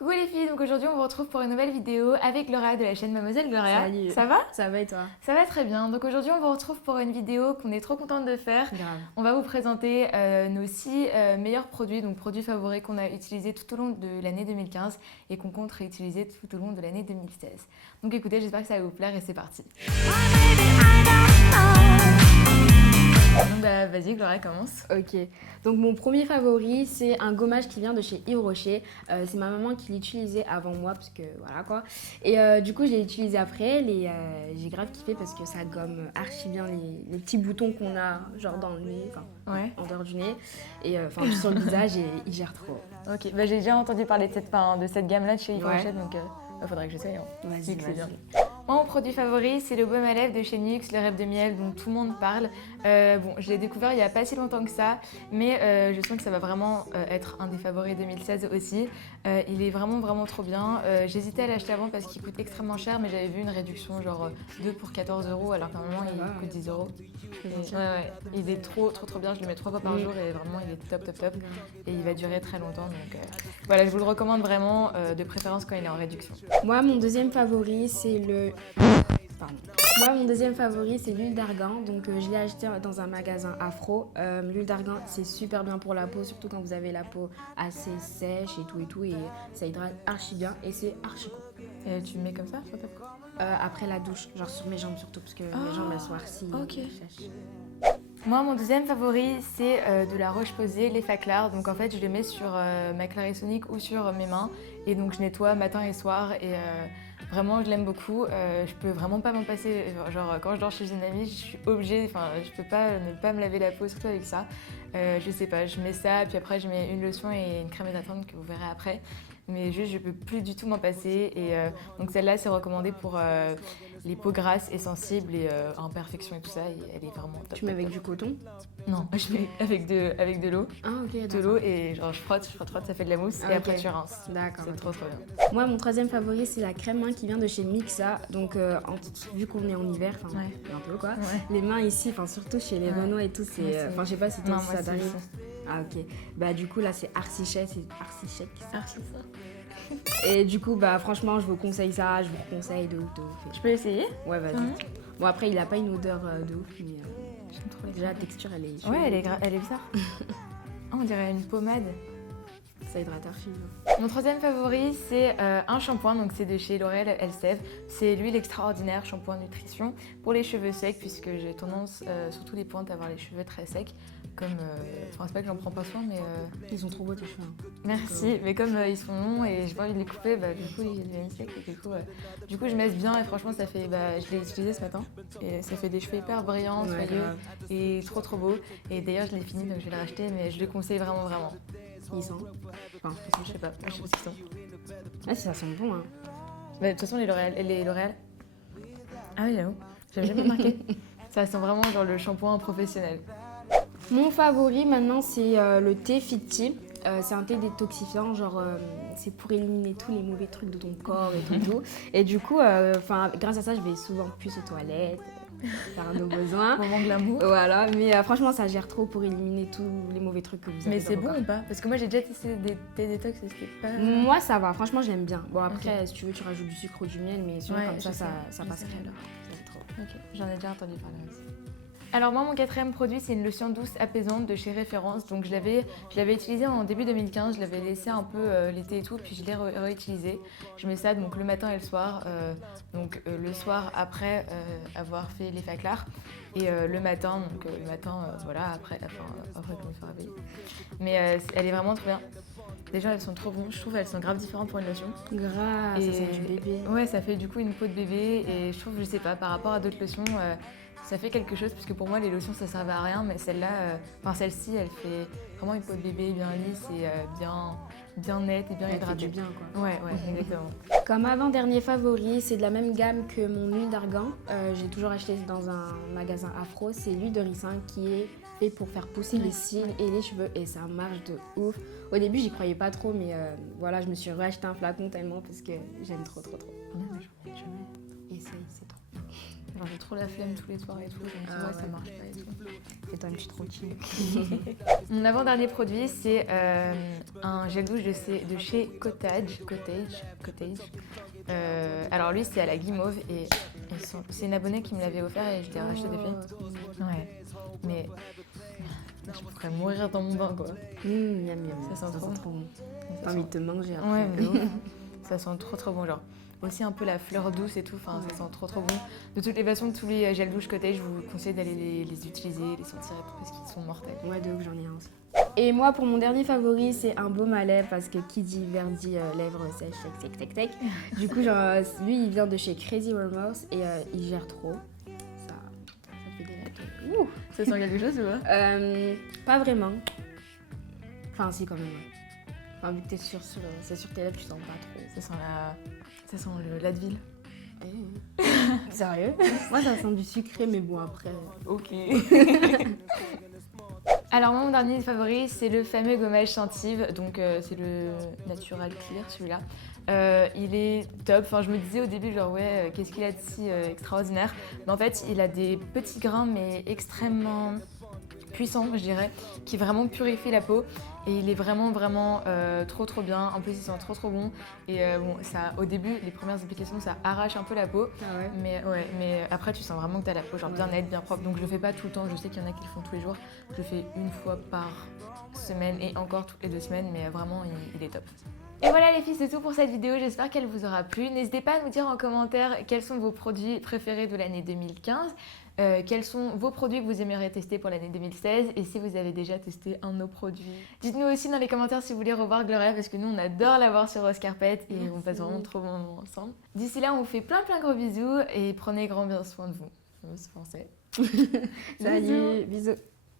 Coucou les filles, donc aujourd'hui on vous retrouve pour une nouvelle vidéo avec Gloria de la chaîne Mademoiselle Gloria. Salut. Ça va? Ça va et toi? Ça va très bien. Donc aujourd'hui on vous retrouve pour une vidéo qu'on est trop contente de faire. Grave. On va vous présenter nos 6 meilleurs produits, donc produits favoris qu'on a utilisés tout au long de l'année 2015 et qu'on compte réutiliser tout au long de l'année 2016. Donc écoutez, j'espère que ça va vous plaire et c'est parti. Donc bah, vas-y Gloria, commence. Ok. Donc mon premier favori, c'est un gommage qui vient de chez Yves Rocher. C'est ma maman qui l'utilisait avant moi parce que voilà quoi. Et du coup, je l'ai utilisé après elle et j'ai grave kiffé parce que ça gomme archi bien les petits boutons qu'on a genre dans le nez, enfin Ouais. en dehors du nez et enfin sur le visage et il gère trop. Ok, bah, j'ai déjà entendu parler de cette gamme-là de chez Yves Ouais. Rocher, donc faudrait que j'essaye. Hein. Vas-y, C'est bien. vas-y. Moi, mon produit favori, c'est le baume à lèvres de chez NYX, le rêve de miel dont tout le monde parle. Bon, je l'ai découvert il n'y a pas si longtemps que ça, mais je sens que ça va vraiment être un des favoris 2016 aussi. Il est vraiment trop bien. J'hésitais à l'acheter avant parce qu'il coûte extrêmement cher, mais j'avais vu une réduction genre 2 pour 14 € alors qu'à un moment il coûte 10 €. Ouais, il est trop bien, je le mets 3 fois par jour et vraiment il est top. Et il va durer très longtemps, donc voilà, je vous le recommande vraiment, de préférence quand il est en réduction. Moi, mon deuxième favori, c'est l'huile d'argan. Donc, je l'ai acheté dans un magasin Afro. L'huile d'argan, c'est super bien pour la peau, surtout quand vous avez la peau assez sèche et tout. Et ça hydrate archi bien et c'est archi cool. Et tu le mets comme ça sur ta peau? Après la douche, genre sur mes jambes surtout, parce que mes jambes, elles sont archi sèches. Moi, mon deuxième favori, c'est de la Roche-Posay, les Faclar. Donc en fait, je le mets sur ma Clarisonic ou sur mes mains. Et donc je nettoie matin et soir. Et vraiment, je l'aime beaucoup. Je peux vraiment pas m'en passer. Genre quand je dors chez une amie, je suis obligée, enfin je peux pas ne pas me laver la peau, surtout avec ça. Je sais pas, je mets ça, puis après je mets une lotion et une crème hydratante que vous verrez après. Mais juste, je peux plus du tout m'en passer. Et donc celle-là, c'est recommandé pour les peaux grasses et sensibles et imperfections et tout ça. Et elle est vraiment top. Tu mets avec du coton? Non, je mets avec de l'eau. Ah, ok, De l'eau et genre je frotte, ça fait de la mousse et après ok. tu rinces. D'accord. C'est Ok. trop bien. Moi, mon troisième favori, c'est la crème main qui vient de chez Mixa. Donc, vu qu'on est en hiver, enfin, Ouais. un peu quoi, Ouais. les mains ici, enfin, surtout chez les Renois et tout, c'est. Moi, c'est- Enfin, je sais pas si toi Non, aussi moi, ça c'est t'arrive. aussi. Ah, ok. Bah, du coup, là, c'est Arsichek. Ah, c'est ça. Et du coup, bah, franchement, je vous conseille ça. Je vous conseille de ouf. Je peux essayer? Ouais, vas-y. Mhm. Bon, après, il a pas une odeur de ouf, mais J'aime trop les déjà, la crèmes. texture, elle est. Ouais, elle est bizarre. Oh, on dirait une pommade. Ça hydrate archi. Mon troisième favori, c'est un shampoing, donc c'est de chez L'Oréal Elseve. C'est l'huile extraordinaire shampoing nutrition pour les cheveux secs, puisque j'ai tendance, surtout les pointes, à avoir les cheveux très secs. Comme, enfin, c'est pas que j'en prends pas soin, mais Ils sont trop beaux tes cheveux. merci. Mais comme ils sont longs et j'ai pas envie de les couper, bah, du coup, ils deviennent secs. Et du coup, je messe bien et franchement, ça fait. Bah, je l'ai utilisé ce matin et ça fait des cheveux hyper brillants, Ouais, soyeux grave. et trop beau. Et d'ailleurs, je l'ai fini, donc je vais le racheter, mais je le conseille vraiment. Ils sont. Enfin, Je sais pas ce qu'ils sont. ah, si ça sent bon, hein. Bah, de toute façon, les L'Oréal. Ah oui, j'avoue. J'avais jamais remarqué. Ça sent vraiment genre le shampoing professionnel. Mon favori maintenant, c'est le thé Fit Tea. C'est un thé détoxifiant, genre c'est pour éliminer tous les mauvais trucs de ton corps et tout. Et du coup, grâce à ça, je vais souvent plus aux toilettes, faire nos besoins. Moment glamour. Voilà, mais franchement, ça gère trop pour éliminer tous les mauvais trucs que vous avez Mais dans c'est vos bon corps. ou pas? Parce que moi j'ai déjà testé des détox et c'était pas. Moi, ça va, franchement, je l'aime bien. Bon, après, si tu veux, tu rajoutes du sucre ou du miel, mais sinon, Ouais, comme ça, je sais, ça je passe sais, crème. j'adore. J'aime trop. Ok, j'en ai déjà entendu parler aussi. Alors moi mon quatrième produit c'est une lotion douce apaisante de chez Référence. Donc je l'avais utilisée en début 2015, je l'avais laissé un peu l'été et tout, puis je l'ai réutilisée. Je mets ça donc le matin et le soir, le soir après avoir fait les faclars et le matin voilà après que je me suis réveillée. Mais elle est vraiment trop bien. Déjà elles sont trop bonnes, je trouve elles sont grave différentes pour une lotion. Grave, ça sent du bébé. Ouais, ça fait du coup une peau de bébé et je trouve, je sais pas, par rapport à d'autres lotions, ça fait quelque chose parce que pour moi les lotions ça servait à rien, mais celle-ci elle fait vraiment une peau de bébé bien lisse et bien nette et bien Elle fait hydratée. du bien, quoi. Ouais, exactement. Comme avant-dernier favori, c'est de la même gamme que mon huile d'argan. J'ai toujours acheté dans un magasin Afro. C'est l'huile de ricin qui est fait pour faire pousser les cils et les cheveux et ça marche de ouf. Au début, j'y croyais pas trop, mais voilà, je me suis racheté un flacon tellement parce que j'aime trop. Non, mais j'en ai jamais. Essaye, c'est trop. Genre, j'ai trop la flemme tous les soirs et tout, donc Ah ouais, ça ouais. marche pas et tout. Fais-toi une petite routine. Mon avant-dernier produit, c'est un gel douche de chez Cottage. Alors lui, c'est à la guimauve et c'est une abonnée qui me l'avait offert et je l'ai racheté depuis. Ouais, mais je pourrais mourir dans mon bain, quoi. Miam, miam. Ça sent trop bon. Ça T'as envie de te manger après. Ouais, mais de ouf. Ça sent trop bon, genre. Aussi un peu la fleur douce et tout, enfin ça sent trop bon. De toutes les façons, tous les gels douche Cottage, je vous conseille d'aller les utiliser, les sentir et tout parce qu'ils sont mortels. Ouais, de ouf, j'en ai un aussi. Et moi, pour mon dernier favori, c'est un baume à lèvres parce que qui dit verre dit lèvres sèches, tec. Du coup, genre, lui, il vient de chez Crazy Romance et il gère trop. Ça te fait des lattes. Ouh. Ça sent quelque chose ou pas? Pas vraiment. Enfin, si, quand même. Ouais. Enfin, vu que c'est sur tes lèvres, tu sens pas trop. Ça sent l'Advil. Sérieux? Moi, ça sent du sucré, mais bon, après. Ok. Alors, mon dernier favori, c'est le fameux gommage Scentive. Donc, c'est le Natural Clear, celui-là. Il est top. Enfin, je me disais au début, genre, ouais, qu'est-ce qu'il a de si extraordinaire? Mais en fait, il a des petits grains, mais extrêmement puissants, je dirais, qui vraiment purifient la peau. Et il est vraiment trop bien. En plus, il sent trop bon. Et bon, ça, au début, les premières applications, ça arrache un peu la peau. Ah ouais? Mais après, tu sens vraiment que t'as la peau genre bien nette, bien propre. Donc je le fais pas tout le temps. Je sais qu'il y en a qui le font tous les jours. Je le fais une fois par semaine et encore toutes les 2 semaines. Mais vraiment, il est top. Et voilà les filles, c'est tout pour cette vidéo, j'espère qu'elle vous aura plu. N'hésitez pas à nous dire en commentaire quels sont vos produits préférés de l'année 2015, quels sont vos produits que vous aimeriez tester pour l'année 2016 et si vous avez déjà testé un de nos produits. Dites-nous aussi dans les commentaires si vous voulez revoir Gloria parce que nous on adore la voir sur Rose Carpet et on passe vraiment trop bon moment ensemble. D'ici là, on vous fait plein gros bisous et prenez grand bien soin de vous. C'est français. Salut, bisous.